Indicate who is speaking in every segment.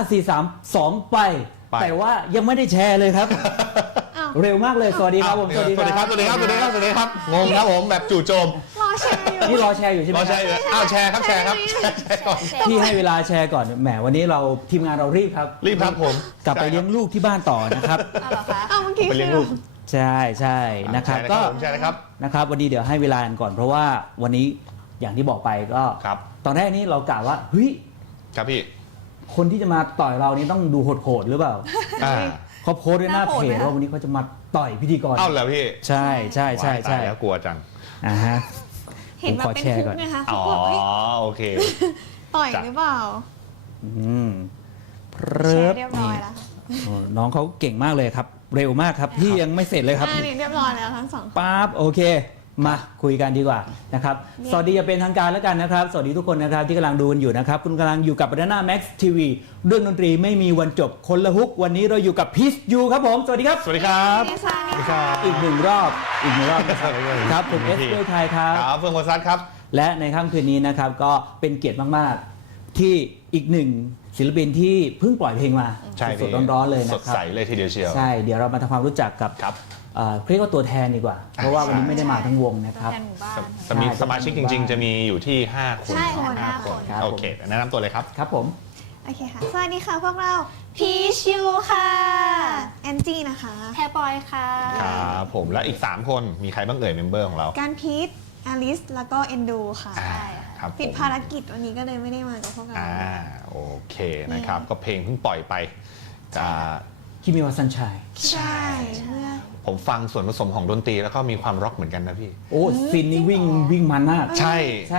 Speaker 1: 4 3 2 ไป แต่ว่ายังไม่ได้แชร์เลยครับ เร็วมากเลยสวัสดีครับผมสวัสดีครับ
Speaker 2: สวัสดีครับสวัสดีครับสวัสดีครับงงครับผมแบบจู่โจม
Speaker 3: รอแชร์อยู่
Speaker 1: นี่รอแชร์อยู่ใช่ไหม
Speaker 2: รอแชร์อยู่อ้าวแชร์ครับแชร์ครับแชร์ก่อน
Speaker 1: ที่ให้เวลาแชร์ก่อนแหมวันนี้เราทีมงานเรารีบครับ
Speaker 2: รีบครับผม
Speaker 1: กลับไปเลี้ยงลูกที่บ้านต่อนะครับ
Speaker 4: เอาเหรอคะ
Speaker 3: เมื่อกี้
Speaker 2: ไปเลี้ยงลูก
Speaker 1: ใช่นะครับก็
Speaker 2: แชร์นะครับ
Speaker 1: นะครับวันนี้เดี๋ยวให้เวลากันก่อน เพราะว่าวันนี้อย่างที่บอกไปก็
Speaker 2: ครับ
Speaker 1: ตอนแรกนี่เรากะว่าเฮ้ย
Speaker 2: ครับพี่
Speaker 1: คนที่จะมาต่อยเรานี่ต้องดูโหดๆหรือเปล่า
Speaker 2: อ่า
Speaker 1: เขาโพสต์ด้วยหน้าเพจ
Speaker 4: หน้าโหดไหม
Speaker 1: ว่าวันนี้เขาจะมาต่อยพิธีกร
Speaker 2: เอ้าเหรอพี่
Speaker 1: ใช่ใช่ใช่
Speaker 2: ตา
Speaker 1: ใช่
Speaker 2: ยแล้วกลัวจัง
Speaker 1: อ่าฮะ
Speaker 3: เห็นแบบเป็นคุกไงคะ
Speaker 2: อ๋อ
Speaker 3: เขาบอกเฮ้ย
Speaker 2: โอเค
Speaker 3: ต่อยหรือเปล่า
Speaker 1: อืม
Speaker 3: แชร์เรียบร้อยแล้ว
Speaker 1: โอ้น้องเขาเก่งมากเลยครับ เร็วมากครับพี่ยังไม่เสร็จเลยครับ
Speaker 3: นี่เรียบร้อยแล้วทั้งสอง
Speaker 1: ปั๊บโอเค มาคุยกันดีกว่านะครับสวัสดีจะเป็นทางการแล้วกันนะครับ สวัสดีทุกคนนะครับที่กำลังดูกันอยู่นะครับ คุณกำลังอยู่กับ Banana Max TV เรื่องดนตรีไม่มีวันจบคนละฮุก วันนี้เราอยู่กับพีชยูครับผมสวัสดีครับ
Speaker 2: สวัสดีครับ
Speaker 3: นี่ค่ะ
Speaker 2: สวัสดีครับ
Speaker 1: อีกหนึ่งรอบนะครับครับผมเอสด้วยไทยครับ
Speaker 2: ครับเฟื่องโคซัสครับ
Speaker 1: และในค่ำคืนนี้นะครับก็เป็นเกียรติมากๆ ที่อีกหนึ่งศิลปินที่เพิ่งปล่อยเพลงมา
Speaker 2: ใช่
Speaker 1: สดๆร้อนๆเลย
Speaker 2: ส
Speaker 1: นะ
Speaker 2: ด
Speaker 1: ครั
Speaker 2: ใส
Speaker 1: บ
Speaker 2: เลยทีเดียวเชียว
Speaker 1: ใช่เดี๋ยวเรามาทำความรู้จักกับ
Speaker 2: ครับ
Speaker 1: เรียกว่าตัวแทนดีกว่า เพราะว่าวันนี้ไม่ได้มาทั้งวงนะครับ
Speaker 4: แทนหมู่บ้าน
Speaker 2: สมาชิกจริง ๆ จะมีอยู่ที่ 5 คน
Speaker 4: ใช่ค่ะ
Speaker 2: ห้า
Speaker 4: 5 คน
Speaker 1: ครับ
Speaker 2: โอเคแนะนำตัวเลยครับ
Speaker 1: ครับผม
Speaker 3: โอเคค่ะ สวัสดีค่ะพวกเราพีชิวค่ะ แอนจี้นะคะ
Speaker 4: แฮร์บอยค่ะ
Speaker 2: ครับผมและอีก 3 คนมีใครบ้างเอ่ยเมมเบอร์ของเรา
Speaker 3: การพีทอลิส แล้วก็เอนดูค่ะ
Speaker 2: อ่าครับผม
Speaker 3: ติดภารกิจวันนี้ก็เลยไม่ได้มากับพวกเรา
Speaker 2: โอเคนะครับ ก็เพลงเพิ่งปล่อยไปอ่า
Speaker 1: คิมิวาซันชัย
Speaker 3: ใช่เมื่อ
Speaker 2: ผมฟังส่วนผสมของดนตรีแล้วก็มีความร็อกเหมือนกันนะพี่
Speaker 1: โอ้ซินนี่วิ่งมันมาก
Speaker 2: ใช่
Speaker 1: ใช่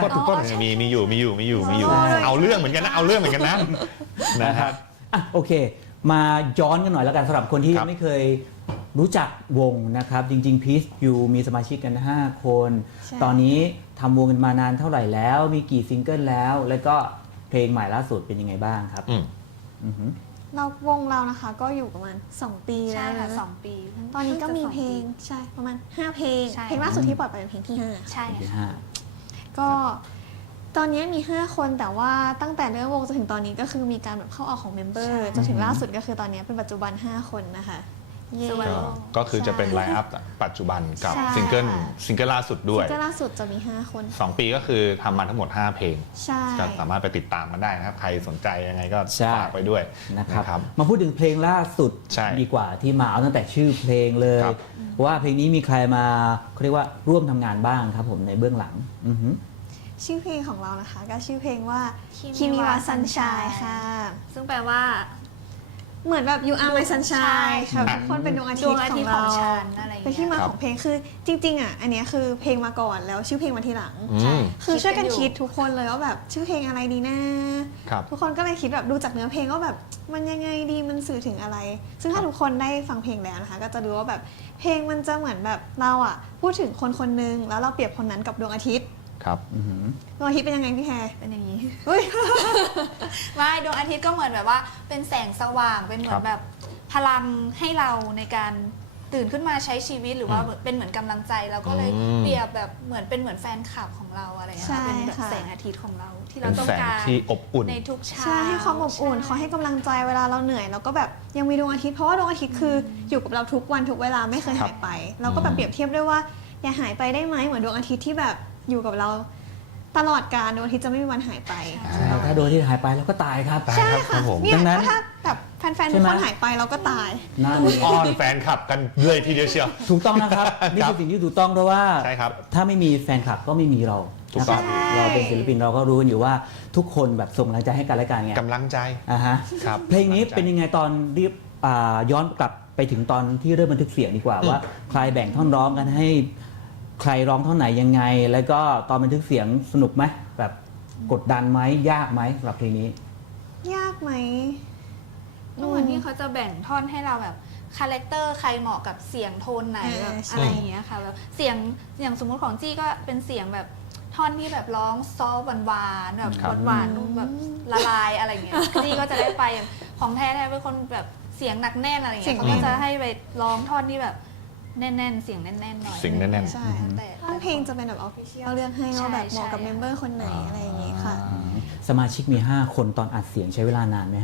Speaker 2: ทุกต้นมีอยู่เอาเรื่องเหมือนกันนะเอาเรื่องเหมือนกันนะนะ
Speaker 1: นะ
Speaker 2: ค
Speaker 1: ค
Speaker 2: รั
Speaker 1: รับ บอ่ะโอเค มาย้อนกันหน่อยแล้วกันสำหรับคนที่
Speaker 2: ครับ
Speaker 1: ไม่เคยรู้จักวงนะครับ จริงๆพีชยูมีสมาชิกกัน 5 คน
Speaker 3: ใช่
Speaker 1: ตอนนี้ทำวงกันมานานเท่าไหร่แล้ว มีกี่ซิงเกิลแล้ว แล้วก็เพลงใหม่ล่าสุดเป็นยังไงบ้างครับ อือหือ
Speaker 3: เราวงเรานะคะก็อยู่ประมาณ2 ปี
Speaker 4: ใช่
Speaker 3: แล้ว
Speaker 4: ค่ะ
Speaker 3: นะ
Speaker 4: 2 ปี
Speaker 3: ตอนนี้ก็มี
Speaker 4: พิ่จะ
Speaker 3: เพลง
Speaker 4: 2 ปี
Speaker 3: ใช่ประมาณ5 เพลง
Speaker 4: ใช่
Speaker 3: เพลงล่าสุดที่ปล่อยไปเป็นเพลงที่
Speaker 4: ใช่
Speaker 1: ที่
Speaker 4: ค่ะ
Speaker 1: ห้า
Speaker 3: 5 ก็ตอนนี้มี 5 คนแต่ว่าตั้งแต่เริ่มวงจนถึงตอนนี้ก็คือมีการแบบเข้าออกของเมมเบอร์จนถึงล่าสุดก็คือตอนนี้เป็นปัจจุบัน 5 คนนะคะเย้
Speaker 2: ก็คือจะเป็นไลน์อัพปัจจุบันกับ
Speaker 3: ใช่
Speaker 2: ซิงเกิลล่าสุดด้วย
Speaker 3: ก็ล่าสุดจะมี 5 คน
Speaker 2: 2 ปีก็คือทำมาทั้งหมด 5 เพลง
Speaker 3: ใช่
Speaker 2: ก็สามารถไปติดตามกันได้นะครับ ใครสนใจยังไงก็ฝากไปด้วย
Speaker 1: นะครับมาพูดถึงเพลงล่าสุด
Speaker 2: ใช่
Speaker 1: ดีกว่าที่มาเอาตั้งแต่ชื่อเพลงเลย
Speaker 2: ครับ
Speaker 1: ว่าเพลงนี้มีใครมาเขาเรียกว่าร่วมทำงานบ้างครับผมในเบื้องหลังอือหือ
Speaker 3: ชื่อเพลงของเรานะคะ ก็ชื่อเพลงว่า
Speaker 4: Kimi
Speaker 3: คิมิวา
Speaker 4: wa
Speaker 3: ซันช
Speaker 4: Sunshine
Speaker 3: ค่ะ
Speaker 4: ซึ่งแปลว่า
Speaker 3: เหมือนแบบ you are my sunshine ค่ะ
Speaker 2: อ่ะ
Speaker 3: ทุกคนเป็นดวงอา
Speaker 4: ด
Speaker 3: ทิ
Speaker 4: ว
Speaker 3: ต
Speaker 4: ง
Speaker 3: ย์
Speaker 4: อา
Speaker 3: ขอ
Speaker 4: ทิต
Speaker 3: ง
Speaker 4: ย์ข
Speaker 3: เรา
Speaker 4: องฉันอะไรอย่าง
Speaker 3: เป็น
Speaker 4: เงี้
Speaker 3: ที่
Speaker 4: ย
Speaker 3: มา
Speaker 2: ครับ
Speaker 3: ของเพลงคือจริงๆอ่ะอันเนี้ยคือเพลงมาก่อนแล้วชื่อเพลงมาทีหลัง
Speaker 2: อืม
Speaker 3: คือช่วยกัน
Speaker 4: คิดกันอยู่
Speaker 3: คิดทุกคนเลยว่าแบบชื่อเพลงอะไรดีนะครับ ทุกคนก็เลยคิดแบบดูจากเนื้อเพลงว่าแบบมันยังไงดีมันสื่อถึงอะไร ซึ่งถ้าทุกคนได้ฟังเพลงแล้วนะคะ ก็จะรู้ว่าแบบเพลงมันจะเหมือนแบบเราอ่ะพูดถึงคนคนหนึงแล้วเราเปรียบคนนั้นกับดวงอาทิตย์
Speaker 2: ครับ
Speaker 1: อือหือ
Speaker 3: ดวงอาทิตย์เป็นยังไงพี่แฮร์
Speaker 4: เป็นอย่างนี้
Speaker 3: เฮ้ย
Speaker 4: ไม่ดวงอาทิตย์ก็เหมือนแบบว่าเป็นแสงสว่างเป็นเหมือนแบบพลังให้เราในการตื่นขึ้นมาใช้ชีวิตหรือว่าเป็นเหมือนกำลังใจเราก็เลยเปรียบแบบเหมือนเป็นเหมือนแฟนคลับของเราอะไรอย่างเงี้ย
Speaker 3: ใช่
Speaker 4: เป็นแบบ
Speaker 3: ค่ะ
Speaker 4: แสงอาทิตย์ของเราที่
Speaker 2: เป็
Speaker 4: เรา
Speaker 2: น
Speaker 4: ต้อง
Speaker 2: แสง
Speaker 4: การ
Speaker 2: ที่อบอุ่น
Speaker 4: ในทุกเช้า
Speaker 3: ใช่ให้ความอบอุ่น
Speaker 4: ใช่
Speaker 3: ขอให้กำลังใจเวลาเราเหนื่อยแล้วก็แบบยังมีดวงอาทิตย์เพราะว่าดวงอาทิตย์คืออยู่กับเราทุกวันทุกเวลาไม่เคยหายไป เราก็แบบเปรียบเทียบด้วยว่าอย่าหายไปได้ไหมเหมือนดวงอาทิตย์ที่แบบอยู่กับเราตลอดกาลดวงอาทิตย์จะไม่มีวันหายไป
Speaker 1: ถ้าโดนที่หายไปแล้วก็ตายครับ
Speaker 3: ใช่
Speaker 2: ครั
Speaker 3: ค่ะ
Speaker 2: บผม
Speaker 3: เนี่ย
Speaker 1: ดังนั้น
Speaker 3: ถ้าแบบแฟนๆทุกคนหายไปเราก็ตาย
Speaker 1: นั่น
Speaker 2: อ้อนแฟนคลับกันเลยทีเดียวเชียว
Speaker 1: ถูกต้องนะครับ นี่คือสิ่งที่ถูกต้องเพราะว่า
Speaker 2: ใช่ครับ
Speaker 1: ถ้าไม่มีแฟนคลับก็ไม่มีเรา
Speaker 2: ถูกต้อง
Speaker 1: นะครับเราเป็นศิลปินเราก็รู้กันอยู่ว่าทุกคนแบบส่งกำลังใจให้กันและกันไง
Speaker 2: กำลังใจ
Speaker 1: อ่าฮะ
Speaker 2: ครับ
Speaker 1: เพลงนี้เป็นยังไงตอนรีบย้อนกลับไปถึงตอนที่เริ่มบันทึกเสียงดีกว่าว่าใครแบ่งท่อนร้องกันให้ใครร้องท่อนไหนยังไง แล้วก็ตอนบันทึกเสียงสนุกไหมแบบกดดันไหมยากไหมสำหรับเพลงนี้
Speaker 3: ยากไหม
Speaker 4: ก็เหมือนที่เขาจะแบ่งท่อนให้เราแบบคาแรคเตอร์ใครเหมาะกับเสียงโทนไหนแบบอะไรอย่างเงี้ยค่ะแบบเสียงอย่างสมมุติของจี้ก็เป็นเสียงแบบท่อนที่แบบร้องซอฟหวานๆแบบ
Speaker 2: ครับ
Speaker 4: หวานๆแบบละลายอะไรอย่างเงี้ยจี้ก็จะได้ไปอย่างของแท้เป็นคนแบบเสียงหนักแน่นอะไรอย่างเงี้ยเขาก็จะให้ไปร้องท่อนที่แบบแน่นๆเสียงแน่นๆหน่อย
Speaker 2: เสียงแน่นๆ
Speaker 3: ใช่
Speaker 4: แต่
Speaker 3: ท่อนเพลงจะเป็นแบบออฟฟิเชียลเลือกให้ว่าแบบเหมาะกับ
Speaker 4: ใช่
Speaker 3: เมมเบอร์คนไหนอะไรอย่างเงี้ยค่ะ
Speaker 1: สมาชิกมี 5 คนตอนอัดเสียงใช้เวลานานไหมฮะ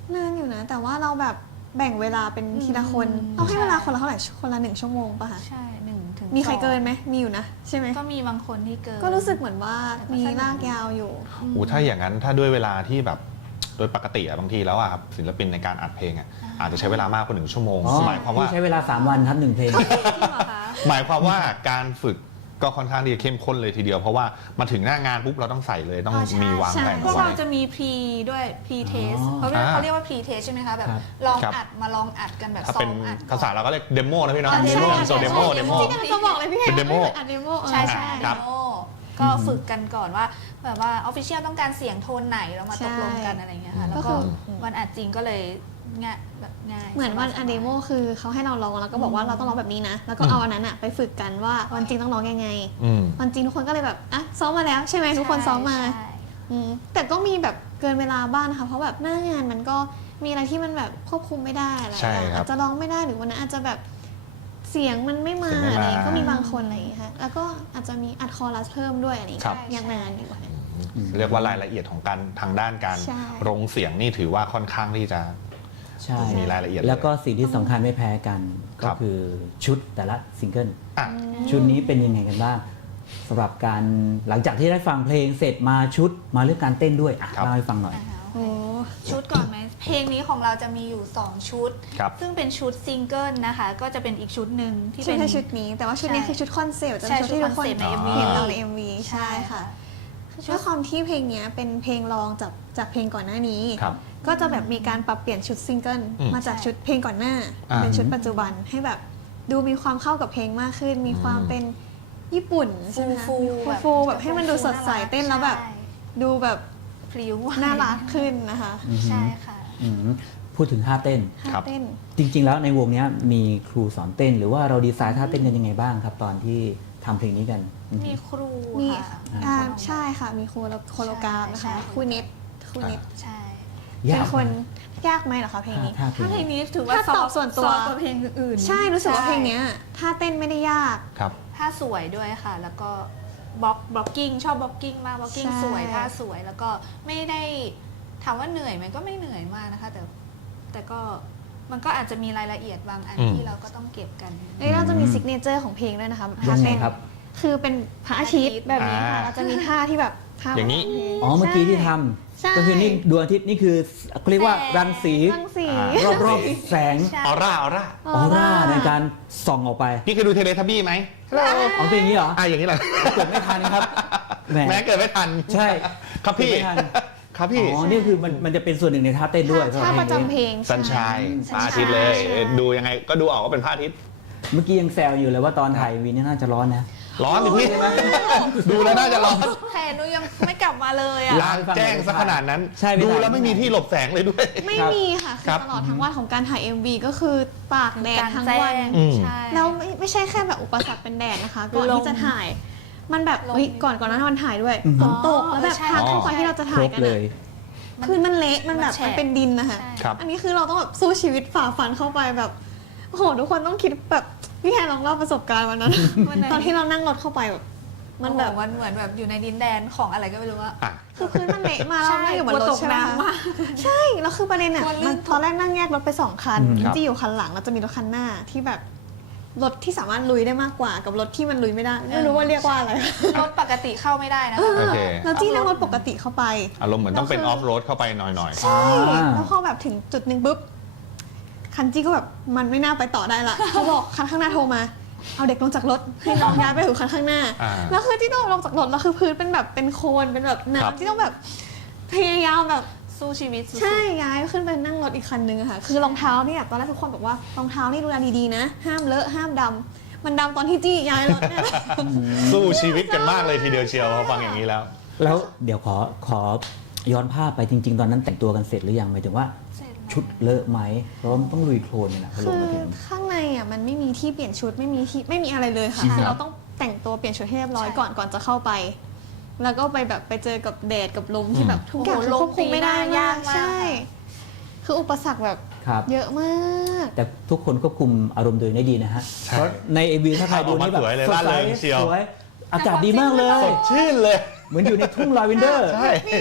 Speaker 3: นานอยู่นะ แต่ว่าเราแบบแบ่งเวลาเป็นทีละคน
Speaker 4: อืม
Speaker 3: เราให้เวลาคนละเท่าไหร่คนละ1 ชั่วโมงป่ะคะ
Speaker 4: ใช่1 ถึง
Speaker 3: มีใครเกิน
Speaker 4: 2
Speaker 3: ไหมมีอยู่นะใช่ไหม
Speaker 4: ก็มีบางคนที่เกิน
Speaker 3: ก็รู้สึกเหมือนว่ามีลากยาวอยู่
Speaker 2: โอ้ถ้าอย่างนั้นถ้าด้วยเวลาที่แบบโดยปกติอะบางทีแล้วอะครับศิลปินในการอัดเพลงอะอาจจะใช้เวลามากกว่า1 ชั่วโมง
Speaker 1: อ๋อ
Speaker 2: หมายความว่า
Speaker 1: พี่ใช้เวลา 3 วันครับ1เพลง
Speaker 4: จริงเหรอคะ
Speaker 2: หมายความว่าการฝึกก็ค่อนข้างที่จะเข้มข้นเลยทีเดียว เพราะว่ามาถึงหน้างานปุ๊บเราต้องใส่เลยต้อง
Speaker 4: อ๋อใช่
Speaker 2: มีวางแผน
Speaker 4: พวก
Speaker 2: ไว้
Speaker 4: เราจะมีพรีด้วยพรีเทส
Speaker 1: อ๋อ
Speaker 4: เขาเรียกว่าพรีเทสใช่ไหมคะแบบ
Speaker 1: ครับ
Speaker 4: ลอง
Speaker 2: ครับ
Speaker 4: อัดมาลองอัดกันแบบ
Speaker 2: ถ้า
Speaker 4: ซ้อ
Speaker 2: เป็น
Speaker 4: มอัด
Speaker 2: ภาษาเราก็เรียกเดโมนะพี่เนาะ
Speaker 4: อ่า
Speaker 2: เดโม
Speaker 4: ใช่
Speaker 2: โซเดโม
Speaker 4: ใช่
Speaker 2: เดโม
Speaker 3: จริงๆจะบอกเลยพี่แฮ
Speaker 2: เป็นเดโม
Speaker 3: อัดเดโม
Speaker 4: ใช่ใช่
Speaker 2: ครับ
Speaker 4: เดโมก็ฝึกกันก่อนว่าแบบว่าออฟฟิเชียลต้องการเสียงโทนไหนเรามา
Speaker 3: ใช่
Speaker 4: ตกลงกันอะไรเงี้ยค่ะแล้ว
Speaker 3: ก็
Speaker 4: ก็
Speaker 3: คือ
Speaker 4: วันอัดจริงก็เลยง่ายแบบง่าย
Speaker 3: เหมือนวัน
Speaker 4: สบายๆ
Speaker 3: อันเดโมคือเขาให้เราร้องแล้วก็บอกว่าเราต้องร้องแบบนี้นะ แล้วก็เอาอันนั้นอะไปฝึกกันว่าวันจริงต้องร้องยังไง
Speaker 2: อืม
Speaker 3: วันจริงทุกคนก็เลยแบบอ่ะซ้อมมาแล้วใช่ไหมทุกคนซ้อมมา
Speaker 4: ใช่
Speaker 3: แต่ก็มีแบบเกินเวลาบ้างนะคะเพราะแบบหน้างานมันก็มีอะไรที่มันแบบควบคุมไม่ได้อะไร
Speaker 2: ใช่ครับ
Speaker 3: อาจจะร้องไม่ได้หรือวันนั้นอาจจะแบบเสียงมันไม่มา
Speaker 2: เสียงไม่มา
Speaker 3: อะไรอย่างเงี้ยก็มีบางคนอะไรอย่างเงี้ยค่ะแล้วก็อาจจะมีอัดคอรัสเพิ่มด้วยอะไรอย่าง
Speaker 2: ครั
Speaker 3: เงี้
Speaker 2: บ
Speaker 3: ยยังนานอยู่ค่ะ
Speaker 2: เรียกว่ารายละเอียดของการทางด้านการ
Speaker 3: ใช่
Speaker 2: รงเสียงนี่ถือว่าค่อนข้างที่จะ
Speaker 1: ใช่
Speaker 2: มีรายละเอียด
Speaker 1: แล้วก็สิ่งที่สำคัญไม่แพ้กัน
Speaker 2: ครั
Speaker 1: ก็
Speaker 2: บ
Speaker 1: คือชุดแต่ละซิงเกิล
Speaker 2: อ่ะ
Speaker 1: ชุดนี้เป็นยังไงกันบ้างสำหรับการหลังจากที่ได้ฟังเพลงเสร็จมาชุดมาเรื่องการเต้นด้วยอ่ะ
Speaker 2: ครับ
Speaker 1: เล่าให้ฟังหน่อย
Speaker 4: นะคะ
Speaker 3: โอ้
Speaker 4: ชุดก่อนไหมเพลงนี้ของเราจะมีอยู่ 2 ชุด
Speaker 2: ครับ
Speaker 4: ซึ่งเป็นชุดซิงเกิลนะคะ ก็จะเป็นอีกชุดหนึ่งที่
Speaker 3: ชุด
Speaker 4: เป็น
Speaker 3: แค่ชุดนี้ แต่ว่าชุดนี้
Speaker 4: ใช่
Speaker 3: คือชุดคอนเซปต์จะ
Speaker 4: ใช่
Speaker 3: เป็นชุดที่ทุกคน
Speaker 4: ชุดคอนเซปต์ใน MV
Speaker 3: เห็นเราใน MV ใช่ค่ะ
Speaker 4: ชุ
Speaker 3: ด้ว
Speaker 4: ด
Speaker 3: ยความที่เพลงเนี้ยเป็นเพลงรองจากเพลงก่อนหน้านี้
Speaker 2: ครับ
Speaker 3: ก็จะแบบมีการปรับเปลี่ยนชุดซิงเกิล
Speaker 2: อืม
Speaker 3: มาจากชุดเพลงก่อนหน้า เป็นชุดปัจจุบันให้แบบดูมีความเข้ากับเพลงมากขึ้น มีความเป็นญี่ปุ่นใช่ไหมคะ
Speaker 4: ฟู
Speaker 3: มีฟูแบบให้มันดูสดใสเต้นแล้วแบบ
Speaker 4: ใช่
Speaker 3: ดูแบบ
Speaker 4: พลิ้ว
Speaker 3: น่ารักขึ้นนะคะ
Speaker 4: ใช่ค่ะ
Speaker 1: อืมพูดถึงท่าเต้น
Speaker 2: ครับ
Speaker 3: ท่าเต้น
Speaker 1: จริง ๆ แล้วในวงเนี้ยมีครูสอนเต้น หรือว่าเราดีไซน์ท่าเต้นกันยังไงบ้างครับ ตอนที่ทำเพลงนี้กันอืม
Speaker 4: มีครู
Speaker 3: มี
Speaker 4: ค่ะ
Speaker 3: ใช่ค่ะ มีโคโรกราฟนะคะ
Speaker 4: ใช่
Speaker 3: ครูเน็ตครูเน็ต
Speaker 4: ใช่
Speaker 1: ยา
Speaker 3: เป็น
Speaker 1: ก
Speaker 3: คน
Speaker 1: ไหม
Speaker 3: ยากไหมเหรอคะเพลงนี้
Speaker 1: ท่า
Speaker 4: ถ้าเพลงนี้ถือว่า
Speaker 3: ถ้าตอบส่วนตัว
Speaker 4: ซอฟต์กว่าเพลงอื่นๆ
Speaker 3: ใช่รู้สึกว่าเพลงเนี้ยท่าเต้นไม่ได้ยาก
Speaker 2: ครับ
Speaker 4: ท่าสวยด้วยค่ะ แล้วก็บล็อกกิ้งชอบบล็อกกิ้งมากบล็อกกิ้ง
Speaker 3: ใช่
Speaker 4: สวยท่าสวยแล้วก็ไม่ได้ถามว่าเหนื่อยไหมก็ไม่เหนื่อยมากนะคะ แต่ก็มันก็อาจจะมีรายละเอียดบางอัน
Speaker 2: อืม
Speaker 4: ที่เราก็ต้องเก็บกัน
Speaker 3: เอ้ยเราจะมีซิกเนเจอร์ของเพลงด้วยนะคะ
Speaker 1: ยังไง
Speaker 3: เต้น
Speaker 1: ครับ
Speaker 3: คือเป็นพระอาทิตย์แบบนี้ค่ะ
Speaker 2: อ่า
Speaker 3: เราจะมีท่าที่แบบท่า
Speaker 2: อย่างนี้
Speaker 1: อ๋อเมื่อกี้ที่ท
Speaker 3: ใช่
Speaker 1: ำก็คือนี่ดวงอาทิตย์นี่คือเขาเรียกว่ารังสี
Speaker 3: รังสี
Speaker 1: รอบๆแสง
Speaker 4: ใช่
Speaker 2: ออร่า
Speaker 1: ออร่าในการส่องออกไป
Speaker 2: พี่เคยดูเทเลทับบี้ไหม
Speaker 1: อ๋อเป็นอย่างนี้เหรอ
Speaker 2: อย่างนี้แหละ
Speaker 1: เกิดไม่ทันครับแหม
Speaker 2: แม้เกิดไม่ทัน
Speaker 1: ใช่
Speaker 2: ครับพี่
Speaker 1: เกิดไม่ทัน
Speaker 2: ครับพี่
Speaker 1: อ๋อนี่คือมันจะเป็นส่วนหนึ่งในท่าเต้นด้วย
Speaker 3: ท่าประจำเพลง
Speaker 2: สันชายพระอาทิตย์เลย ดูยังไงก็ดูออกว่าเป็นพระอาทิตย์
Speaker 1: เมื่อกี้ยังแซวอยู่เลยว่าตอนถ่ายวีนี่น่าจะร้อนนะ
Speaker 2: ร้อนดิพี่ดูแล้วน่าจะร้อน
Speaker 4: แค่หนูยังไม่กลับมาเลยอ่ะ
Speaker 2: ลางแจ้งซะขนาดนั้น
Speaker 1: ใช่ไม่
Speaker 2: ดู
Speaker 1: ได้
Speaker 2: แล้วไม่มีที่หลบแสงเลยด้วย
Speaker 3: ไม่มีค่ะ
Speaker 2: ครั
Speaker 3: คือบ ตลอดทั้งวันของการถ่าย MV ก็คือตากแดดทั้งวัน
Speaker 2: อืม
Speaker 4: ใช่
Speaker 3: แล้วไม่ใช่แค่แบบอุปสรรคเป็นแดดนะคะก่อน
Speaker 4: ลม
Speaker 3: ที่จะถ่าย มันแบบ
Speaker 4: ลม
Speaker 3: เฮ้ยก่อนหน้าวันถ่ายด้วย
Speaker 1: อือฮึ
Speaker 3: ฝนตกแล้วแบบ
Speaker 4: ใช่
Speaker 3: ทางเข้าไปที่เราจะ
Speaker 1: ค
Speaker 3: ถ่าร ย
Speaker 1: บ
Speaker 3: กัน
Speaker 1: เล
Speaker 3: อะ
Speaker 1: ย
Speaker 3: คือมันเละมันแบบ
Speaker 4: มันแฉะ
Speaker 3: มันเป็นดินนะคะ
Speaker 4: ใช่
Speaker 2: ครับ
Speaker 3: อันนี้คือเราต้องแบบสู้ชีวิตฝ่าฟันเข้าไปแบบโอ้โหทุกคนต้องคิดแบบพี่แฮนลองเล่าประสบการณ์วันนั้น
Speaker 4: วันไหน
Speaker 3: ตอนที่เรานั่งรถเข้าไปแบบมันแบบ
Speaker 4: มันเหมือนแบบอยู่ในดินแดนของอะไรก็ไม่รู้ว่า
Speaker 2: อ่ะ
Speaker 3: คือพื้นมันเละมาเรานั่งอยู่บนรถ
Speaker 4: กลัวตก
Speaker 3: ใช่ไหม
Speaker 4: น้ำ
Speaker 3: คะ
Speaker 4: มาก
Speaker 3: ใช่แล้วคือประเด็นอ่ะ
Speaker 4: กลัวลื่น
Speaker 3: มันตอนแรกนั่งแยกรถไป2คัน
Speaker 1: อืม
Speaker 2: ครับ
Speaker 3: ที่อยู่คันหลังแล้วจะมีรถคันหน้าที่แบบรถที่สามารถลุยได้มากกว่ากับรถที่มันลุยไม่ได้ไม่รู้ว่าเรียกว่าอะไร
Speaker 4: รถปกติเข้าไม่ได้นะ
Speaker 3: เอ
Speaker 4: คะ
Speaker 3: อ
Speaker 2: โอเค
Speaker 3: แล้วจี้นั่งรถปกติเข้าไป
Speaker 2: อารมณ์เหมือนต้องเป็นออฟโรดเข้าไปหน่อย
Speaker 3: ใช่
Speaker 1: อ่า
Speaker 3: แล้วพอแบบถึงจุดหนึ่งปุ๊บคันจี้ก็แบบมันไม่น่าไปต่อได้ละเขาบอกคันข้างหน้าโทรมา เอาเด็กลงจากรถให้น้องย้ายไปถึงคันข้างหน้า
Speaker 2: อ่า
Speaker 3: แล้วคือที่ต้องลงจากรถแล้วคือพื้นเป็นแบบเป็นโคลนเป็นแบบ
Speaker 2: ครับ
Speaker 3: น้ำที่ต้องแบบพยายามแบบ
Speaker 4: สู้ชีวิตสุดๆ
Speaker 3: ใช่ย้ายขึ้นไปนั่งรถอีกคันนึงอะค่ะ คือรองเท้าเนี่ยตอนแรกทุกคนบอกว่ารองเท้านี่ดูแลดีๆนะ ห้ามเลอะห้ามดำมันดำตอนที่จี้ย้ายรถเนี่ย
Speaker 2: ๆ สู้ชีวิตกันมากเลยทีเดียวเชียวพอฟังอย่างนี้แล้ว
Speaker 1: แล้วเดี๋ยวขอย้อนภาพไปจริง ๆ ตอนนั้นแต่งตัวกันเสร็จหรือยังหมายถึงว่า
Speaker 4: เสร็จแล้ว
Speaker 1: ชุดเลอะไหมเพราะว่ามันต้องลุยโคลนเนี่ยนะพอล
Speaker 3: คื
Speaker 1: ง
Speaker 3: อ
Speaker 1: มาถึง
Speaker 3: ข้างในอะมันไม่มีที่เปลี่ยนชุดไม่มีอะไรเลยค่ะ
Speaker 1: ใช่
Speaker 3: คือเราต้องแต่งตัวเปลี่ยนชุดให้เรียบร้อย
Speaker 4: ใช่
Speaker 3: ก่อนจะเข้าไป แล้วก็ไปแบบไปเจอกับแดดกับลมที่แบบทุกอย่าง
Speaker 4: โอ้
Speaker 3: คือ
Speaker 4: โห
Speaker 3: ควบคุมไม่ได้
Speaker 4: ลมตีหน้ายากมาก
Speaker 3: ใช่ คืออุปสรรคแบบ
Speaker 1: ครับ
Speaker 3: เยอะมาก
Speaker 1: แต่ทุกคนควบคุมอารมณ์ตัวเองได้ดีนะฮะ
Speaker 2: ใช่
Speaker 1: เพราะในเอวีถ้าใครดูนี่แบบ
Speaker 2: ออกมาสวยเลย
Speaker 1: สด
Speaker 2: ร่า
Speaker 1: ใส
Speaker 2: เริงเชียว
Speaker 1: สวยอากาศดีมากเลย
Speaker 2: สดชื่นเลย
Speaker 1: เหมือนอยู่ในทุ่งลาเวนเดอร์
Speaker 2: ใช่
Speaker 3: ดีมากอ๋อ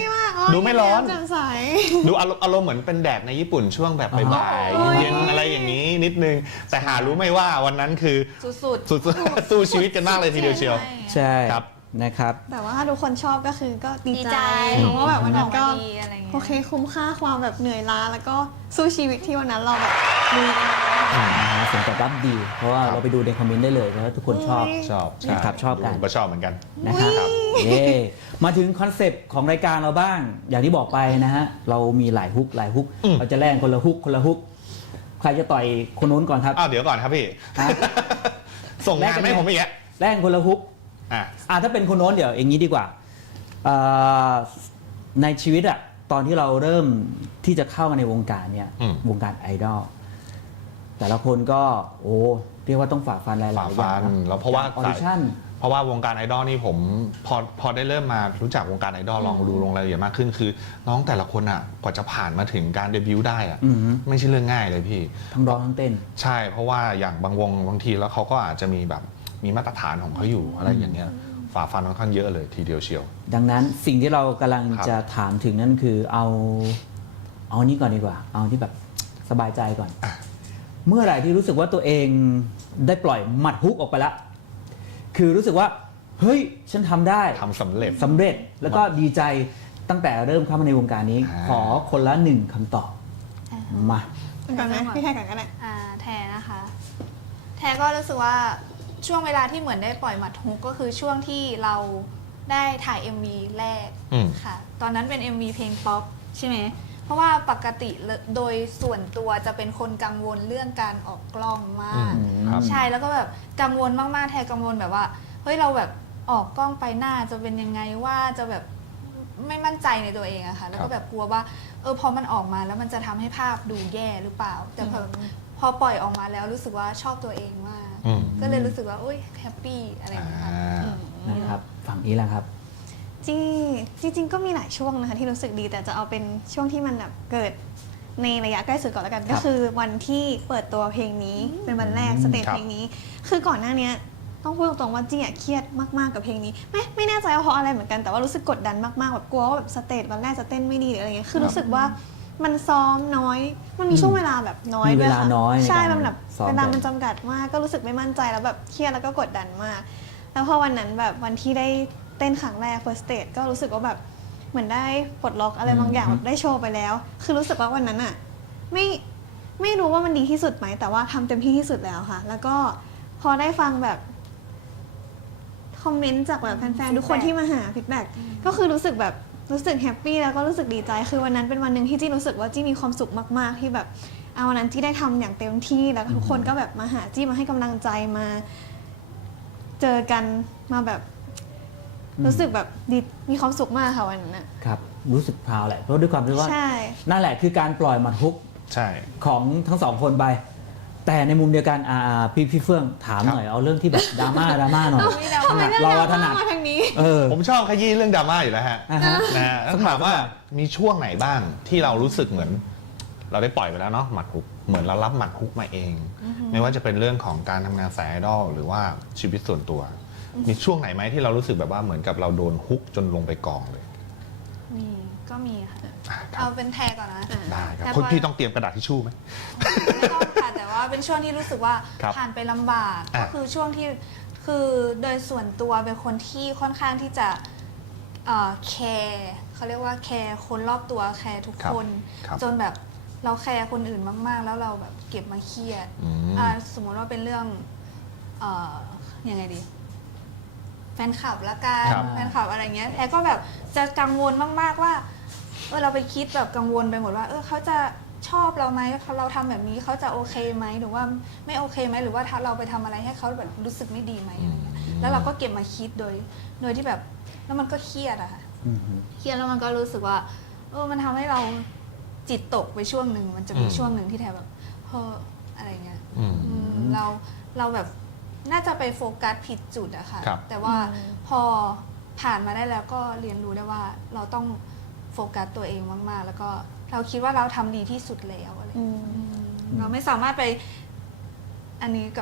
Speaker 2: ดูไม่ร้อน
Speaker 3: แจ่มใส
Speaker 2: ดูอารมณ์เหมือนเป็นแดดในญี่ปุ่นช่วงแบบบ่าย
Speaker 3: โอ้ย
Speaker 2: ๆเย็นๆอะไรอย่างนี้นิดนึง แต่หารู้ไหมว่าวันนั้นคือ
Speaker 4: สุด
Speaker 2: สุดๆสู้ชีวิตกันมากเลยทีเดียวเชียว
Speaker 1: ใช่
Speaker 2: ครับ
Speaker 1: นะครับ
Speaker 3: แต่ว่าถ้าทุกคนชอบก็คือก็ดี
Speaker 4: ดี
Speaker 3: ใจ
Speaker 4: ใจ
Speaker 3: เพราะว่าแบบวันนั้นก็
Speaker 4: ออมาดีอะไรเงี้ย
Speaker 3: โอเคคุ้มค่าความแบบเหนื่อยล้าแล้วก็สู้ชีวิตที่วันนั้นเราแบบลุยกันมา
Speaker 1: เสียงตอบรับดี เพราะว่า
Speaker 2: ครับ
Speaker 1: เราไปดูในคอมเมนต์ได้เลยว่าทุกคนชอบ
Speaker 2: ชอบใช่
Speaker 1: นะครับชอบกัน
Speaker 2: ผมก็ชอบเหมือนกัน
Speaker 1: นะครับ
Speaker 2: ครับ
Speaker 1: เย่มาถึงคอนเซปต์ของรายการเราบ้าง อย่างที่บอกไปนะฮะ เรามีหลายฮุกเราจะแล่นคนละฮุก ใครจะต่อยคนนู้นก่อนครับ
Speaker 2: อ้าวเดี๋ยวก่อนครับพี่
Speaker 1: ฮะ
Speaker 2: ส่งงานให้ผมอีกแล้ว
Speaker 1: แล่นคนละฮุก
Speaker 2: อ่ะ
Speaker 1: ถ้าเป็นคนโน้นเดี๋ยวอย่างนี้ดีกว่าเอ่อในชีวิตอะตอนที่เราเริ่มที่จะเข้ามาในวงการเนี่ย วงการไอดอลแต่ละคนก็เรียกว่าต้องฝ่าฟันหลายๆอ
Speaker 2: ฝ่า
Speaker 1: ย่า
Speaker 2: ฟั
Speaker 1: ง
Speaker 2: นแล้วเพราะว่า
Speaker 1: ออดิชั่น
Speaker 2: เพราะว่าวงการไอดอลนี่ผมพอได้เริ่มมารู้จักวงการไอดอลลองดูลงรายละเอียดมากขึ้น คือน้องแต่ละคนอ่ะกว่าจะผ่านมาถึงการเดบิวต์ได้อ่ะ
Speaker 1: อือฮึ
Speaker 2: ไม่ใช่เรื่องง่ายเลยพี่
Speaker 1: ทั้งร้องทั้งเต้น
Speaker 2: ใช่เพราะว่าอย่างบางวงบางทีแล้วเขาก็อาจจะมีแบบมีมาตรฐานของเขาอยู่อะไรอย่างเงี้ยฝ่าฟันค่อนข้างเยอะเลยทีเดียวเชียว
Speaker 1: ดังนั้นสิ่งที่เรากำลัง
Speaker 2: ครับ
Speaker 1: จะถามถึงนั่นคือเอานี้ก่อนดีกว่า เอาที่แบบสบายใจก่อน
Speaker 2: อ่ะ
Speaker 1: เมื่อไหร่ที่รู้สึกว่าตัวเองได้ปล่อยหมัดฮุกออกไปแล้ว คือรู้สึกว่า เฮ้ย ฉันทำได้
Speaker 2: ทำสำเร็จ
Speaker 1: สำเร็จแล้วก็ดีใจตั้งแต่เริ่มเข้ามาในวงการนี้
Speaker 2: อ่า
Speaker 1: ขอคนละหนึ่งคำตอบ มา
Speaker 3: ก่อนไหมพี่แทนก่อนก็ได้
Speaker 4: แทนนะคะ แทนก็รู้สึกว่าช่วงเวลาที่เหมือนได้ปล่อยหมัดฮุกก็คือช่วงที่เราได้ถ่าย MV แรก
Speaker 2: อืม
Speaker 4: ค่ะ ตอนนั้นเป็น MV เพลงป๊อปใช่ไหม เพราะว่าปกติโดยส่วนตัวจะเป็นคนกังวลเรื่องการออกกล้องมาก
Speaker 2: ครับ
Speaker 4: ใช่แล้วก็แบบกังวลมากๆแทนกังวลแบบว่าเฮ้ยเราแบบออกกล้องไปหน้าจะเป็นยังไงว่าจะแบบไม่มั่นใจในตัวเองอะค่ะแล้วก็แบบกลัวว่าพอมันออกมาแล้วมันจะทำให้ภาพดูแย่หรือเปล่า แต่พอปล่อยออกมาแล้วรู้สึกว่าชอบตัวเองมาก
Speaker 2: อืม
Speaker 4: ก็เลยรู้สึกว่าโอ๊ยแฮปปี้อะไรอย่างเงี้ยค่ะ
Speaker 1: นะครับ ฝั่งนี้แหละครับ
Speaker 3: จริงๆก็มีหลายช่วงนะคะที่รู้สึกดีแต่จะเอาเป็นช่วงที่มันแบบเกิดในระยะใกล้สุดก่อนแล้วกัน
Speaker 1: ครับ
Speaker 3: ก็คือวันที่เปิดตัวเพลงนี้เป็นวันแรกสเตจ
Speaker 2: ครับ
Speaker 3: เพลงนี้ คือก่อนหน้าเนี้ยต้องพูดตรงๆว่าจี้อะเครียดมากๆกับเพลงนี้ไม่แน่ใจว่าเพราะอะไรเหมือนกันแต่ว่ารู้สึกกดดันมากๆแบบกลัวว่าแบบสเตจวันแรกจะเต้นไม่ดีหรืออะไรเงี้ยคือรู้สึกว่ามันซ้อมน้อย มันมีช่วงเวลาแบบน้อย
Speaker 1: มี
Speaker 3: ด้
Speaker 1: เว
Speaker 3: วย
Speaker 1: ลา
Speaker 3: ค่ะ
Speaker 1: น้อย
Speaker 3: ใช่
Speaker 1: ในการ
Speaker 3: มันแบบ
Speaker 1: ซ้อม
Speaker 3: เวลา
Speaker 1: กัน
Speaker 3: มันจำกัดมากก็รู้สึกไม่มั่นใจแล้วแบบเครียดแล้วก็กดดันมาก แล้วพอวันนั้นแบบวันที่ได้เต้นครั้งแรก first stage ก็รู้สึกว่าแบบเหมือนได้ปลดล็อกอะไรบางอย่างแบบได้โชว์ไปแล้ว คือรู้สึกว่าวันนั้นอะไม่รู้ว่ามันดีที่สุดไหมแต่ว่าทำเต็มที่ที่สุดแล้วค่ะ แล้วก็พอได้ฟังแบบคอมเมนต์จากแบบแฟนๆทุกคนที่มาหาฟีดแบ็กก็คือรู้สึกแฮปปี้แล้วก็รู้สึกดีใจ คือวันนั้นเป็นวันหนึ่งที่จี้รู้สึกว่าจี้มีความสุขมากๆที่แบบเอาวันนั้นจี้ได้ทำอย่างเต็มที่แล้วทุกคนก็แบบมาหาจี้มาให้กำลังใจมา เจอกันมาแบบรู้สึกแบบดีมีความสุขมากค่ะวันนั้นน่ะ
Speaker 1: ครับ รู้สึกพราวแหละ เพราะด้วยความที่ว่า
Speaker 3: ใช่
Speaker 1: นั่นแหละคือการปล่อยหมัดฮุก
Speaker 2: ใช่
Speaker 1: ของทั้งสองคนไป แต่ในมุมเดียวกันพี่เฟื่องถามหน่อย เอาเรื่องที่แบบดราม่าหน่อย
Speaker 4: ไม่ดราม่า
Speaker 3: ทำไมเรื่อง
Speaker 1: เรา
Speaker 3: ดรา
Speaker 1: ถนั
Speaker 3: ม่า
Speaker 1: ด
Speaker 3: มาทางนี้
Speaker 2: ผมชอบขยี้เรื่องดราม่าอยู่แล้วฮะ
Speaker 1: อ่าฮะ
Speaker 2: นะฮะแล้วถามว่ามีช่วงไหนบ้างที่เรารู้สึกเหมือน เราได้ปล่อยไปแล้วเนาะหมัดฮุกเหมือนเรารับหมัดฮุกมาเอง ไม่ว่าจะเป็นเรื่องของการทำงานสายไอดอลหรือว่าชีวิตส่วนตัว มีช่วงไหนไหมที่เรารู้สึกแบบว่าเหมือนกับเราโดนฮุกจนลงไปกองเลย
Speaker 4: ก็มีค่ะ
Speaker 2: ครับ
Speaker 4: เอาเป็นแทก่อนนะ
Speaker 2: ได้ครับ
Speaker 4: แต่
Speaker 2: คุณ
Speaker 4: ว่า
Speaker 2: พี่ต้องเตรียมกระดาษทิชชู่ไหม
Speaker 4: ไม่ต้องค่ะแต่ว่าเป็นช่วงที่รู้สึกว่า
Speaker 2: ครับ
Speaker 4: ผ่านไปลำบาก
Speaker 2: อ่ะ
Speaker 4: ก็คือช่วงที่คือโดยส่วนตัวเป็นคนที่ค่อนข้างที่จะแคร์เขาเรียกว่าแคร์คนรอบตัวแคร์ทุกคน
Speaker 2: ครับ
Speaker 4: จนแบบเราแคร์คนอื่นมากๆ แล้วเราแบบเก็บมาเครียด
Speaker 2: อืม
Speaker 4: สมมติว่าเป็นเรื่องยังไงดี แฟนคลับละกัน
Speaker 2: ครับ
Speaker 4: แฟนคลับอะไรเงี้ยแทก็แบบจะกังวลมากๆว่าเราไปคิดแบบกังวลไปหมดว่าเขาจะชอบเราไหมเราทำแบบนี้เขาจะโอเคไหมหรือว่าไม่โอเคไหมหรือว่าถ้าเราไปทำอะไรให้เขาแบบรู้สึกไม่ดีไหมอะไรเงี้ยแล้วเราก็เก็บมาคิดโดยที่แบบแล้วมันก็เครียดอะค่ะ
Speaker 1: อืมฮึ
Speaker 4: เครียดแล้วมันก็รู้สึกว่ามันทำให้เราจิตตกไปช่วงหนึ่งมันจะมีช่วงหนึ่งที่แทแบบอะไรเงี้ย
Speaker 2: อืม
Speaker 4: เราแบบน่าจะไปโฟกัสผิดจุดอะค่ะ
Speaker 2: ครับ
Speaker 4: แต่ว่าพอผ่านมาได้แล้วก็เรียนรู้ได้ว่าเราต้องโฟกัสตัวเองมากๆ แล้วก็เราคิดว่าเราทำดีที่สุดแล้วอะไรอย่างเงี้ยเราไม่สามารถไปอันนี้กับ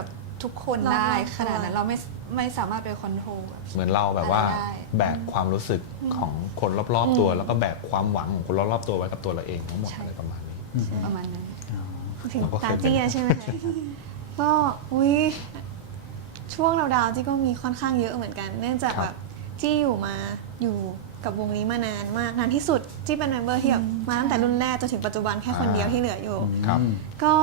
Speaker 4: ทุกคน
Speaker 3: รอบๆ
Speaker 4: ได้
Speaker 3: ตัว
Speaker 4: ขนาดนั้นเราไม่สามารถไปคอนโทรลแบบ
Speaker 2: เหมือนเราแบบว่า
Speaker 4: ได้
Speaker 2: แบกความรู้สึกของคนรอบๆตัว แล้วก็แบกความหวังของคนรอบๆตัวไว้กับตัวเราเองทั้งหมดอะไรประมาณนี้
Speaker 4: ประมาณนั้น
Speaker 3: ถึง
Speaker 2: เราก็เค
Speaker 3: ตาย
Speaker 2: เป็น
Speaker 3: จี้แล้วใช่ไหมก็อุ้ยช่วงดาวๆจี้ก็มีค่อนข้างเยอะเหมือนกัน เนื่องจากแบบจี้อยู่กับวงนี้มานานมากนานที่สุดจี้เป็นเมมเบอร์ที่แบบมาตั้งแต่รุ่นแรกจนถึงปัจจุบันแค่คนเดียวที่เหลืออยู่
Speaker 2: ครับ
Speaker 3: ก็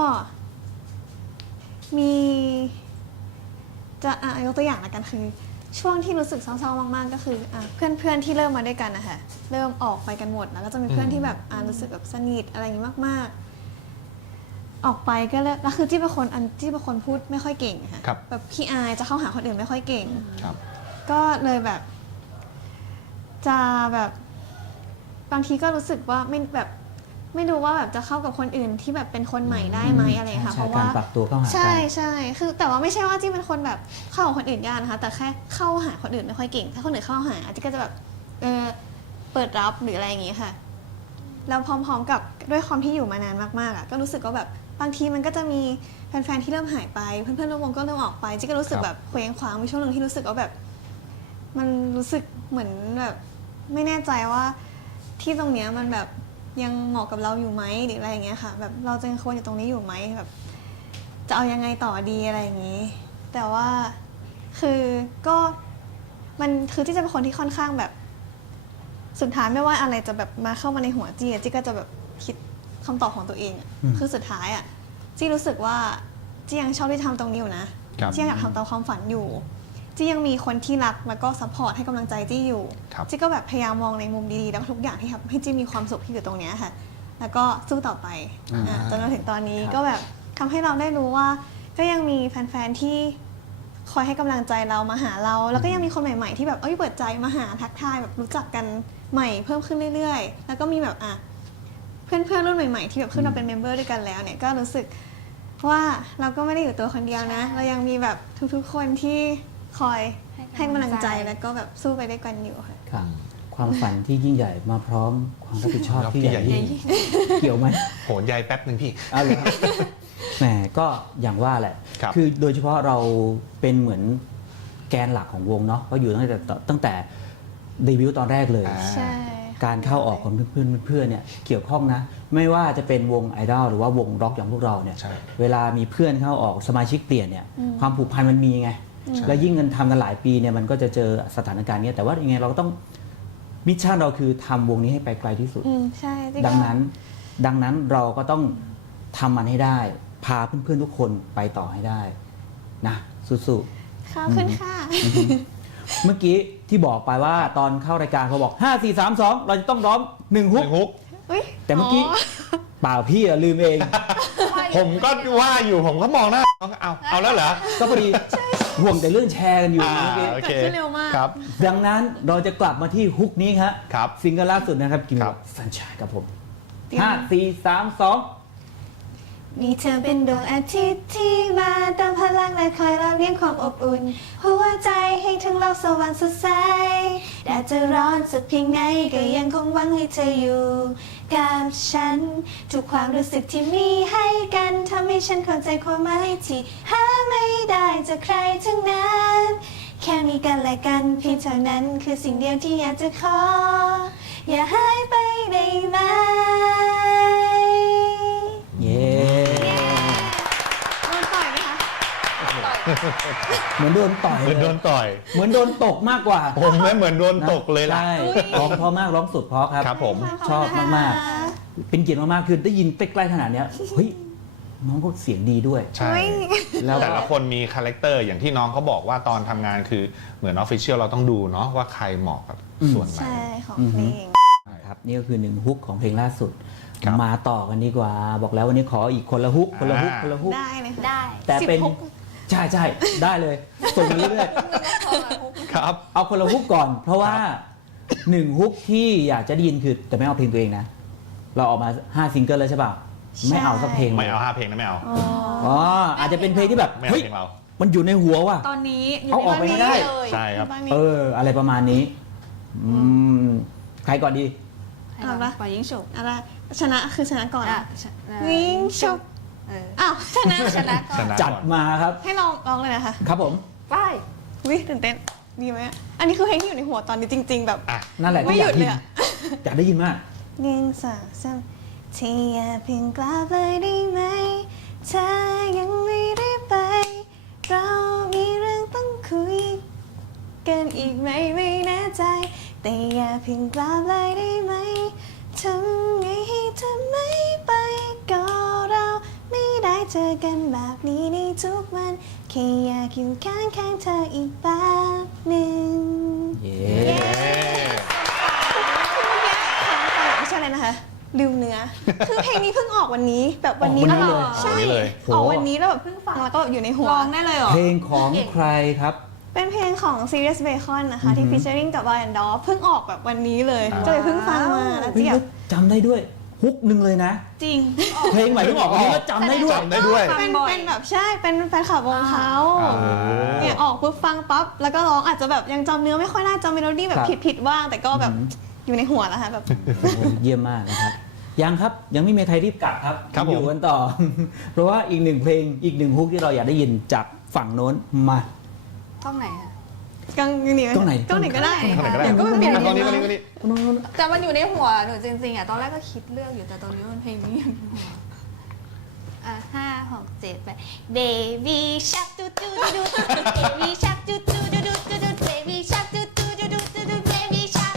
Speaker 3: มีจะยกตัวอย่างละกันคือ ช่วงที่รู้สึกเศร้าๆมากๆก็คือเพื่อนๆที่เริ่มมาด้วยกันนะคะเริ่มออกไปกันหมดแล้วก็จะมีเพื่อนที่แบบรู้สึกแบบสนิทอะไรอย่างนี้มากๆ ออกไปก็เลิกแล้วคือจี้เป็นคนพูดไม่ค่อยเก่งค่ะ
Speaker 2: ครับ
Speaker 3: แบบขี้อายจะเข้าหาคนอื่นไม่ค่อยเก่ง
Speaker 2: ครับ
Speaker 3: ก็เลยแบบจะแบบบางทีก็รู้สึกว่าไม่รู้ว่าแบบจะเข้ากับคนอื่นที่แบบเป็นคนใหม่ได้ไหมอะไรอย่างเงี้ยค่ะ
Speaker 1: ใช่
Speaker 3: เพราะว่า
Speaker 1: การปรับตัวเข้าหากัน
Speaker 3: ใช่คือแต่ว่าไม่ใช่ว่าจี้เป็นคนแบบเข้ากับคนอื่นยากนะคะแต่แค่เข้าหาคนอื่นไม่ค่อยเก่งถ้าคนอื่นเข้าหาจี้ก็จะแบบเปิดรับหรืออะไรอย่างงี้ค่ะแล้วพร้อมๆกับด้วยความที่อยู่มานานมากๆก็รู้สึกว่าแบบบางทีมันก็จะมีแฟนๆที่เริ่มหายไปเพื่อนๆร่วมวงก็เริ่มออกไปจี้ก็รู้สึกแบบเคว้งคว้างมีช่วงหนึ่งที่รู้สึกว่าแบบมันรู้สึกเหมือนแบบไม่แน่ใจว่าที่ตรงเนี้ยมันแบบยังเหมาะกับเราอยู่ไหมหรืออะไรอย่างเงี้ยค่ะแบบเราจะยังควรอยู่ตรงนี้อยู่ไหมแบบจะเอายังไงต่อดีอะไรอย่างงี้ แต่ว่าคือก็มันคือที่จะเป็นคนที่ค่อนข้างแบบสุดท้ายไม่ว่าอะไรจะแบบมาเข้ามาในหัวจี้จี้ก็จะแบบคิดคำตอบของตัวเองคือสุดท้ายจี้รู้สึกว่าจี้ยังชอบที่ทำตรงนี้อยู่นะครับจี้ยังอยากทำตามความฝันอยู่จี้ยังมีคนที่รักแล้วก็ซัพพอร์ตให้กำลังใจจี้อยู่
Speaker 2: ครับ
Speaker 3: จี้ก็แบบพยายามมองในมุมดีๆแล้วทุกอย่างที่ทำให้จี้มีความสุขที่อยู่ตรงเนี้ยค่ะ แล้วก็สู้ต่อไปจนมาถึงตอนนี้
Speaker 1: ครับ
Speaker 3: ก็แบบทำให้เราได้รู้ว่าก็ยังมีแฟนๆที่คอยให้กำลังใจเรามาหาเรา แล้วก็ยังมีคนใหม่ๆที่แบบเปิดใจมาหาทักทายแบบรู้จักกันใหม่เพิ่มขึ้นเรื่อยๆ แล้วก็มีแบบเพื่อนๆรุ่นใหม่ๆที่แบบขึ้นมาเป็นเมมเบอร์ด้วยกันแล้วเนี่ยก็รู้สึกว่าเราก็ไม่ได้อยู่ตัวคนเดียวนะ เรายังมีแบบทุกๆคนที่คอยให้กำลังใจแล้วก็แบบสู้ไปด้วยกันอยู่ค่ะ
Speaker 1: ครับความฝันที่ยิ่งใหญ่มาพร้อมความรับผิดชอบ
Speaker 2: ครับ
Speaker 1: ที่ใหญ่
Speaker 2: ที่ใหญ่
Speaker 1: ยิ่งเกี่ยวไหม
Speaker 2: โหนใยแป๊บหนึ่งพี่
Speaker 1: เอาเลยครับ แหมก็อย่างว่าแหละ
Speaker 2: ครับ
Speaker 1: อโดยเฉพาะเราเป็นเหมือนแกนหลักของวงเนาะก็อยู่ตั้งแต่เดบิวต์ตอนแรกเลย
Speaker 3: ใช่
Speaker 1: การเข้าออกของเพื่อนๆเนี่ยเกี่ยวข้องนะ ไม่ว่าจะเป็นวงไอดอลหรือว่าวงร็อกอย่างพวกเราเนี่ย
Speaker 2: ใช่
Speaker 1: เวลามีเพื่อนเข้าออกสมาชิกเปลี่ยนเนี่ยความผูกพันมันมีไง แล้วยิ่งกันทำกันหลายปีเนี่ยมันก็จะเจอสถานการณ์เนี้ยแต่ว่ายังไงเราก็ต้องมิชชั่นเราคือทำวงนี้ให้ไปไกลที่สุด
Speaker 3: ใช่จี้ก็
Speaker 1: ดังนั้นเราก็ต้องทำมันให้ได้ พาเพื่อนๆทุกคนไปต่อให้ได้นะสู้ๆ
Speaker 3: ขอบคุณค่ะ
Speaker 1: เมื่อกี้ที่บอกไปว่าตอนเข้ารายการเขาบอก 5 4 3 2 เราจะต้องร้อง1 ฮุก
Speaker 2: หนึ่งฮุก
Speaker 3: อุ๊ย
Speaker 1: แต่เมื่อกี้เปล่าพี่ลืมเอง
Speaker 2: ผมก็ว่าอยู่ผมก็มองหน้าเอาแล้วเหรอ
Speaker 1: ก็พอดีห่วงแต่เรื่องแชร์กันอยู่เมื่อกี้
Speaker 2: โอเค
Speaker 3: เกิดขึ้นเร็วมาก
Speaker 2: ครับ
Speaker 1: ดังนั้นเราจะกลับมาที่ฮุกนี้ครับ
Speaker 2: ครับ
Speaker 1: ซิงเกิลล่าสุดนะครับกิม
Speaker 2: ครับ
Speaker 1: สัญชาติกับผม
Speaker 3: เตรียม
Speaker 1: 5 4 3 2
Speaker 3: มีเธอเป็นดวงอาทิตย์ที่มาเติมพลังและคอยรับเลี้ยงความอบอุ่น หัวใจให้ทั้งโลกสว่างสดใสแดดจะร้อนสักเพียงไหนก็ยังคงหวังให้เธออยู่กับฉัน ทุกความรู้สึกที่มีให้กันทำให้ฉันเข้าใจความหมายที่หาไม่ได้จากใครทั้งนั้น แค่มีกันและกันเพียงเท่านั้นคือสิ่งเดียวที่อยากจะขอ อย่าหายไปได้ไหม
Speaker 1: เย้
Speaker 3: โดนต่อยไหมคะ
Speaker 1: เหมือนโดนต่อย
Speaker 2: เหมือนโดนต่อย
Speaker 1: เหมือนโดนตกมากกว่า
Speaker 2: ผมไม่เหมือนโดนตกเลยล่ะ
Speaker 1: ใช่ร้องเพราะมากร้องสุดเพราะครับ
Speaker 2: ครับผม
Speaker 1: ชอบมากเป็นเกียรติมากๆคือได้ยินใกล้ๆขนาดเนี้ยเฮ้ยน้องก็เสียงดีด้วย
Speaker 2: ใช่
Speaker 1: แล้ว
Speaker 2: แต่ละคนมีคาแรคเตอร์อย่างที่น้องเขาบอกว่าตอนทำงานคือเหมือนออฟฟิเชียลเราต้องดูเนาะว่าใครเหมาะกับส่วนไหน
Speaker 3: ใช่ของเพลง
Speaker 1: ครับนี่ก็คือ1 ฮุกของเพลงล่าสุด
Speaker 2: ครับ
Speaker 1: มาต่อกันดีกว่า บอกแล้ววันนี้ขออีกคนละฮุกคนละฮุกคนละฮุก
Speaker 3: ได้เลยค่ะ
Speaker 4: ได้
Speaker 1: แต่เป็น
Speaker 3: 10 ฮุก
Speaker 1: ใช่ใช่ได้เลย ส่งมาเรื่อย
Speaker 2: ครับ
Speaker 1: ๆเอาคนละฮุกก่อน เพราะว่า1 ฮุกที่อยากจะได้ยินคือแต่ไม่เอาเพลงตัวเองนะ เราออกมา5 ซิงเกิลแล้วใช่ป่ะไม่เอาสักเพลง
Speaker 2: ไม่เอา5 เพลงนะไม่เอา
Speaker 1: อ๋ออาจจะเป็นเพลงที่แบบ
Speaker 2: ไม่เอา
Speaker 1: เฮ้ย
Speaker 2: เพลงเรา
Speaker 1: มันอยู่ในหัวว่ะ
Speaker 4: ตอนนี้อยู่
Speaker 1: เอาออก
Speaker 4: ใน
Speaker 1: ไปไม่ได้
Speaker 4: เลย
Speaker 2: ใช่ครับ
Speaker 1: อะไรประมาณนี้ใครก่อนดี
Speaker 3: เอาปะ
Speaker 4: ปล่อยยิงฉุบ
Speaker 3: อะไรชนะคือชนะก่อน
Speaker 4: อ่ะ
Speaker 3: วิ่งชุบอ้าวชนะ
Speaker 4: ชนะก่อ
Speaker 2: ช
Speaker 4: น
Speaker 2: นะ
Speaker 1: จัดมาครับ
Speaker 3: ให้ลองเลยนะคะ
Speaker 1: ครับผม
Speaker 4: ไป
Speaker 3: วิตื่นเต้นดีไหมอะอันนี้คือเพลงที่อยู่ในหัวตอนนี้จริง ๆ แบบ
Speaker 2: อ่ะ
Speaker 1: นั่นแหละ
Speaker 3: ไม่
Speaker 1: ที่
Speaker 3: ห
Speaker 1: อ
Speaker 3: ยุ
Speaker 1: ยาก
Speaker 3: ด
Speaker 1: ได้
Speaker 3: เลย
Speaker 1: ยิน
Speaker 3: อะ
Speaker 1: อยากได้ยินมาก
Speaker 3: หนึ่งสองสามที่อย่าเพียงกลับเลยได้ไหมเธอยังไม่ได้ไป เรามีเรื่องต้องคุยกันอีกไหมไม่แน่ใจ แต่อย่าเพียงกลับเลยได้ไหมทำไงให้เธอไม่ไปก็เราไม่ได้เจอกันแบบนี้ในทุกวันแค่อยากอยู่ข้างๆเธออีกแป๊บหนึ่ง
Speaker 1: เย้
Speaker 2: เย้
Speaker 3: ไม่ใช่เลยนะคะลืมเนื้อ คือเพลงนี้เพิ่งออกวันนี้แบบวันนี้
Speaker 1: ออกวันนี้เลย
Speaker 3: ใช่
Speaker 2: วันนี้เลย
Speaker 3: ออกวันนี้แล้วแบบเพิ่งฟังแล้วก็แบบอยู่ในหัว
Speaker 4: ร้องได้เลยเหรอ
Speaker 1: เพลงของใครครับ
Speaker 3: เป็นเพลงของ Serious Bacon นะคะ ที่ featuring กับ Boy and Doll เพิ่งออกแบบวันนี้เลย
Speaker 2: อ่า
Speaker 3: ก็เลยเพิ่งฟังมาแล้ว
Speaker 1: เฮ้ย
Speaker 3: เจี๊ยบ
Speaker 1: จำได้ด้วยฮุกหนึ่งเลยนะ
Speaker 4: จริง
Speaker 1: เพลงใหม่เพิ่งออกวันนี้ก็จำได้ด้วย
Speaker 2: จำได้ด้วย
Speaker 4: ฟัง
Speaker 3: เป็น
Speaker 4: บ่อย
Speaker 3: เป็นแบบใช่เป็นแฟนคลับวงเขา
Speaker 2: อ่า
Speaker 3: เนี่ยออกปุ๊บฟังปั๊บแล้วก็ร้องอาจจะแบบยังจำเนื้อไม่ค่อยได้จำเมโลดี้แบ
Speaker 1: ครับ บ
Speaker 3: ผิดบ้างแต่ก็แบบอยู่ในหัวแล้วค่ะแบบ
Speaker 1: เยี่ยมมากนะครับ ยังครับยังไม่มีใครรีบกลับครับ
Speaker 2: ครับผม
Speaker 1: อยู่กันต่อ เพราะว่าอีกหนึ่งเพลงอีกหนึ่งฮุกที่เราอยากได้ยินจากฝั่งโน้นมา
Speaker 4: ห้องไหนอะ
Speaker 3: กังยังหนีไหม
Speaker 1: ตรงไหน
Speaker 3: ตรงไหนก็ได้
Speaker 2: ทำไหนก็ได้
Speaker 3: เดี๋ยวก็ไม่เปลี่ยน
Speaker 2: ตอนนี้ตอนนี้ตอนนี้
Speaker 4: แต่มันอยู่ในหัวหนูจริงๆอะตอนแรกก็คิดเลือกอยู่แต่ตอนนี้มันเพลงนี้อยู่ในหัวอ่ะ5 6 7 8 Baby Shark ดูดูดูดู Baby Shark ดูดูดูดูดูดู Baby Shark ดูดูดูดูดูดู Baby Shark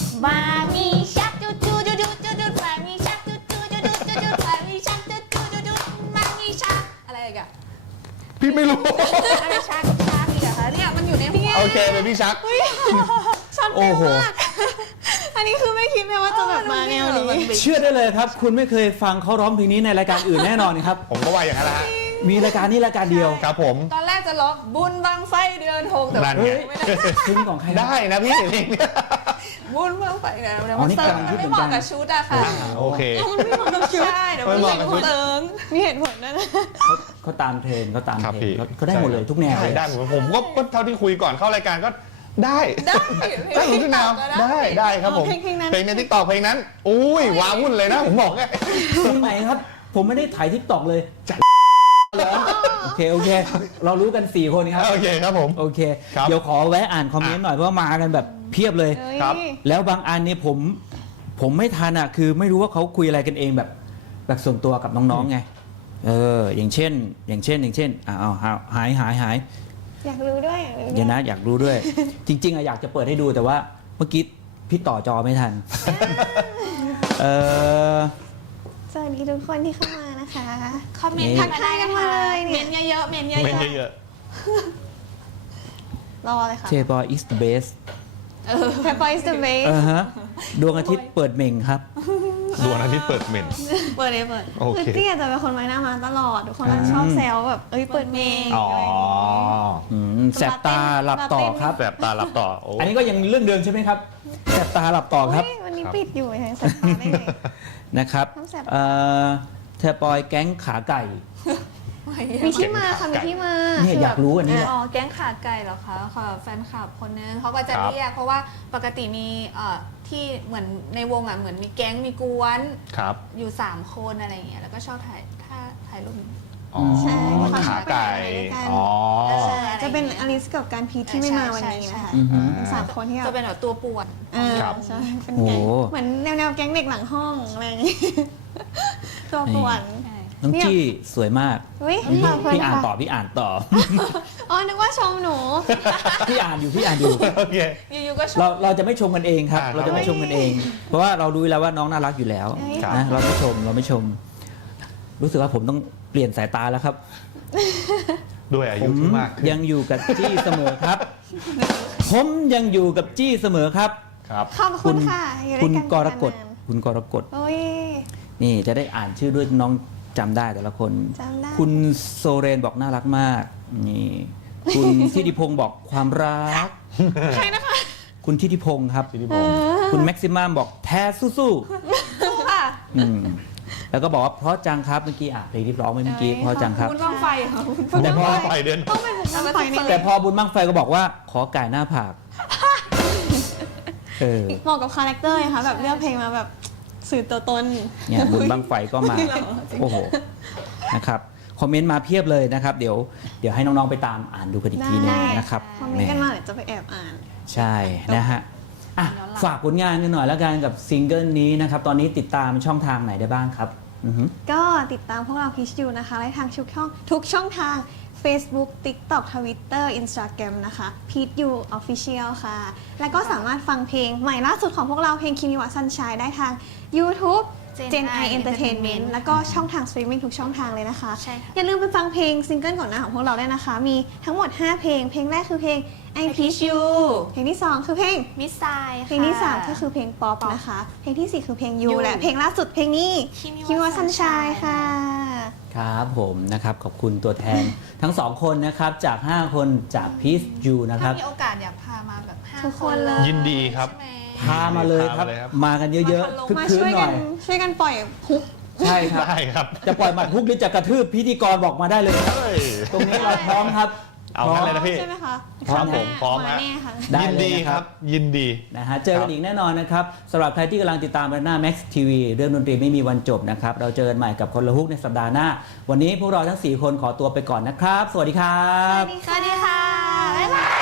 Speaker 4: Mommy Shark ดูดูดูดูดูดู Mommy Shark ดูดูดูดูดูดู Mommy Shark ดูดูดูดู Mommy Shark อะไรอีกอะ
Speaker 2: พี่ไม่รู้
Speaker 4: อะไรชาร์กอีกอะคะเนี่ยมันอยู่ในหัว
Speaker 2: โอเคเบบี้ชัก
Speaker 3: ช็อต
Speaker 1: โอ้
Speaker 3: เร็ว
Speaker 1: โห
Speaker 3: มาก อันนี้คือไม่คิดเลยว่าจะแบบมาแนวนี้
Speaker 1: เชื่อได้เลยครับ คุณไม่เคยฟังเขาร้องเพลงนี้ในรายการอื่นแน่นอนครับ
Speaker 2: ผมก็ว่าอย่างนั้นแหละฮะ
Speaker 1: มีรายการนี้รายการเดียว
Speaker 2: ครับผม
Speaker 4: ตอนแรกจะร้องบุญบังไฟเดือน6แต่
Speaker 2: นั่นไง
Speaker 1: เฮ้ยเพลงของใครนะ
Speaker 2: ได้นะพี่เพลงเนี้ย
Speaker 4: บุญบังไฟเดี๋ยว
Speaker 1: อ๋อ
Speaker 4: มัน
Speaker 1: นี่
Speaker 4: เติม
Speaker 1: กำลังคิด
Speaker 4: ไม่
Speaker 1: เหมื
Speaker 4: เห
Speaker 1: อนกัน
Speaker 4: มาะกับชุดอะค่ะ
Speaker 2: โอเค
Speaker 3: มันไม่เหมาะกับชุด
Speaker 4: ใช่เดี๋ยว
Speaker 2: ไม่
Speaker 4: มัน
Speaker 2: เหมาะ
Speaker 4: ไม่
Speaker 2: กับชุด
Speaker 4: เติม
Speaker 3: มีเหตุผลนะ
Speaker 1: เขาตามเทรนด์เขาตาม
Speaker 2: ครับ
Speaker 1: เทรน
Speaker 2: พี่
Speaker 1: ด์เขาได้หมดเลยทุกแนวเลย
Speaker 2: ได้ผมก็เท่าที่คุยก่อนเข้ารายการก็ได้
Speaker 4: ได้
Speaker 2: ได้ทุกแนวได้ครับผม
Speaker 3: เพลงนั้น
Speaker 2: เพลงในทิกตอกเพลงนั้นอุ้ยว้าวุ่นเลยนะผมบอกไง
Speaker 1: เพลงไหนครับ ผมไม่ได้ถ่ายทิกตอกเลยเหรอโอเคโอเค เรารู้กัน 4 คนครับ
Speaker 2: โอเคครับผม
Speaker 1: โอเค
Speaker 2: ครับ
Speaker 1: เดี๋ยวขอแวะอ่านคอมเมนต์หน่อยเพราะว่ามากันแบบเพียบเลย
Speaker 3: เอ้ย
Speaker 2: ครับ
Speaker 1: แล้วบางอันเนี่ยผมไม่ทันอ่ะคือไม่รู้ว่าเขาคุยอะไรกันเองแบบส่วนตัวกับน้องๆไงอย่างเช่นอ้าวหาย
Speaker 3: อยากรู้ด้วย
Speaker 1: เดี๋ยวนะอยากรู้ด้วย จริงๆอะอยากจะเปิดให้ดูแต่ว่าเมื่อกี้พี่ต่อจอไม่ทัน
Speaker 3: สวัสดีทุกคนที่เข้ามานะคะ
Speaker 4: คอมเมนต์
Speaker 1: นี่
Speaker 4: มาได้นะคะ
Speaker 3: ทักทายกันมาเลยเนี่ย
Speaker 4: เมนต์เยอะๆเมนต์เยอะ
Speaker 2: เมนเยอะ
Speaker 3: รอเลยค่ะ
Speaker 1: เชบอย is the best
Speaker 3: Pep Boy is the best
Speaker 1: ฮะดวงอาทิตย์เปิดเหม่งครับ
Speaker 2: ๆดวงอาทิตย์เปิดเมน
Speaker 3: เปิดเลยเปิด
Speaker 2: โอเค
Speaker 3: คือที่อยากจะเป็นคนไว้หน้ามาตลอดทุกคนชอบแซวแบบเปิดเมง
Speaker 2: อ๋อ
Speaker 1: แสบตาหลับต่อครับ
Speaker 2: แสบตาหลับต่อโอ้
Speaker 1: อันนี้ก็ยังเรื่องเดิมใช่ไหมครับแสบตาหลับต่อครับ
Speaker 3: เฮ้ยวันนี้ปิดอยู่ยังสับตาได้ไง
Speaker 1: นะครับ
Speaker 3: น้ำแสบ
Speaker 1: เทปอยแก๊งขาไก่
Speaker 3: มีที่มาค่ะมีที่มา
Speaker 1: เนี่ยอยากรู้อันนี้แหละ
Speaker 4: อ๋อแก๊งขาไก่เหรอคะค่ะแฟนคลับคนนึงเขาก็จะเรียกเพราะว่าปกติมีที่เหมือนในวงอ่ะเหมือนมีแก๊งมีกวน
Speaker 2: ครับ
Speaker 4: อยู่3 คนอะไรอย่างเงี้ยแล้วก็ชอบถ่ายรูป
Speaker 2: อ๋อ
Speaker 3: ใช่
Speaker 2: ขาไก่
Speaker 3: ค่ะ
Speaker 2: อ๋อ
Speaker 3: ใช่จะเป็นอลิสกับการพีทที่ไม่มาวันนี้นะคะ
Speaker 1: อือฮึ
Speaker 3: เป็นสามคนที่
Speaker 4: จะ
Speaker 3: แบบ
Speaker 4: เป็นแบบตัวป่วน
Speaker 2: ครับ
Speaker 3: ใช่เป็น
Speaker 1: โอ้
Speaker 3: แก๊งเหมือนแนวแก๊งเด็กหลังห้องอะไรอย่างงี้ตัวป่วน
Speaker 4: ใช่
Speaker 1: น้องจี้สวยมาก
Speaker 3: อุ้ยขอบคุณ
Speaker 1: พี่อ่าน
Speaker 3: ค่ะ
Speaker 1: ต่อพี่อ่านต่อ
Speaker 3: อ๋อนึกว่าชมหนู
Speaker 1: พี่อ่านอยู่พี่อ่านอยู่
Speaker 2: โอเค
Speaker 4: อยู่ๆก็ช
Speaker 1: เรา
Speaker 4: อบ
Speaker 1: เราจะไม่ชมกันเองครับ
Speaker 2: อ่า
Speaker 1: เราจะไม่ชมกันเอง เพราะว่าเรารู้แล้วว่าน้องน่ารักอยู่แล้ว
Speaker 2: ครับ
Speaker 1: นะเราไม่ชม รู้สึกว่าผมต้องเปลี่ยนสายตาแล้วครับ
Speaker 2: ด้วยอา
Speaker 1: ผ
Speaker 2: ยุ
Speaker 1: ม
Speaker 2: ที่มากขึ้น
Speaker 1: ยังอยู่กับจี้เสมอครับ ผมยังอยู่กับจี้เสมอครับ
Speaker 2: ครับ
Speaker 3: ขอบคุณค่ะอยู่ด้
Speaker 1: คุ
Speaker 3: วย
Speaker 1: ณ
Speaker 3: กัน
Speaker 1: กรกฎ
Speaker 3: นาน
Speaker 1: คุณกรกฎ
Speaker 3: โอ้ย
Speaker 1: นี่จะได้อ่านชื่อด้วยน้องจำได้แต่ละคน
Speaker 3: จำได้
Speaker 1: คุณโซเรนบอกน่ารักมาก นี่ คุณทิติพงศ์บอกความรัก
Speaker 3: ใครนะคะ
Speaker 1: คุณทิติพงศ์ครับ
Speaker 2: ทิติพงศ์
Speaker 1: คุณแม็กซิมัมบอกแท้สู้
Speaker 4: สู้ค่ะ
Speaker 1: ๆอืมแล้วก็บอกว่าเพราะจังครับเมื่อกี้เพลงที่ร้องไปเมื่อกี้เพราะจังครับ
Speaker 4: คุณบังไฟเหรอ
Speaker 1: แต่พอ
Speaker 2: ไปเดือน
Speaker 3: ต้องเป็นบุกน้ำไฟนี่
Speaker 1: แต่พอบุญบั้งไฟก็บอกว่าขอไก่หน้าผากเออ
Speaker 3: เหมาะกับคาแรคเตอร์ไงคะแบบเลือกเพลงมาแบบสื่อตัวตน
Speaker 1: เนี่ยบุญบั้งไฟก็มา โอ้โหนะครับคอมเมนต์มาเพียบเลยนะครับเดี๋ยวให้น้องๆไปตามอ่านดูกันอีกทีนึง
Speaker 3: ได้
Speaker 1: นะครับ
Speaker 3: คอมเมนต์กันมาเดี๋ยวจะไปแอบอ่าน
Speaker 1: ใช่นะฮะอ่ะ
Speaker 4: ย้อนหลัง
Speaker 1: ฝากผลงานกันหน่อยแล้วกันกับซิงเกิลนี้นะครับตอนนี้ติดตามช่องทางไหนได้บ้างครับอือฮึ
Speaker 3: ก็ติดตามพวกเราพีชยูนะคะได้ทางทุกช่องทาง Facebook TikTok Twitter Instagram นะคะ p e a c h You Official ค่ะ แล้วก็สามารถฟังเพลงใหม่ล่าสุดของพวกเราเพลง คิมิวะซันชายได้ทาง YouTube Gen I Entertainment แล้วก็ช่องทางสตรีมมิ่งทุกช่องทางเลยนะคะ
Speaker 4: ใช่ค่ะ
Speaker 3: อย่าลืมไปฟังเพลงซิงเกิลก่อนหน้าของพวกเราด้วยนะคะ มีทั้งหมด 5 เพลง เพลงแรกคือเพลง I Peach You เพลงที่ 2 คือเพลง
Speaker 4: มิสไซค่ะ
Speaker 3: เพลงที่ 3 ก็คือเพลงป๊อปนะคะ เพลงทีสี่ 4 คือเพลง You
Speaker 4: You
Speaker 3: และเพลงล่าสุดเพลงนี้
Speaker 4: คิมิวะ
Speaker 3: คิมิวะซันชาย
Speaker 4: Sunshine
Speaker 3: ค่ะ
Speaker 1: ครับผมนะครับขอบคุณตัวแทน ทั้ง 2 คนนะครับจาก 5 คนจาก Peace You นะค
Speaker 4: ถ้า
Speaker 1: รับ
Speaker 4: มีโอกาสอยากพามาแบบ5
Speaker 3: ทุกคนเลย
Speaker 2: ยินดีครับ
Speaker 4: ใช่ไหม
Speaker 1: พามาเลยครับ
Speaker 2: พามาเลยครับ
Speaker 1: มากันเยอะๆคึก
Speaker 3: มา
Speaker 1: คืน
Speaker 3: ช่วย
Speaker 1: ห
Speaker 3: กั
Speaker 1: น่
Speaker 3: น
Speaker 1: อย
Speaker 3: ช่วยกันปล่อยฮุก
Speaker 1: ใช่ครับ
Speaker 2: ได้ครับ
Speaker 1: จะปล่อยหมัดฮุกหรือจะกระทืบพิธีกรบอกมาได้เลยครับ
Speaker 2: เฮ้ย
Speaker 1: ตรงนี้เราพร้อมครับ
Speaker 2: เอางั้นเลยนะพี่
Speaker 3: ใช่ไหมคะ
Speaker 1: พร้อม
Speaker 3: ครั้งหน้า
Speaker 2: พร้อม
Speaker 3: มา
Speaker 2: ฮะ
Speaker 3: แน่ค่ะ
Speaker 1: ได้
Speaker 2: ยิน
Speaker 1: เลย
Speaker 2: ดี
Speaker 1: นะครับ
Speaker 2: ยินดี
Speaker 1: นะฮะเจอกันอีกแน่นอนนะครับสำหรับใครที่กำลังติดตามBanana Max TV เรื่องดนตรีไม่มีวันจบนะครับเราเจอกันใหม่กับคนละฮุกในสัปดาห์หน้า วันนี้พวกเราทั้ง 4 คนขอตัวไปก่อนนะครับ สวัสดีครับ
Speaker 4: สวัสดีค่ะ บ๊ายบาย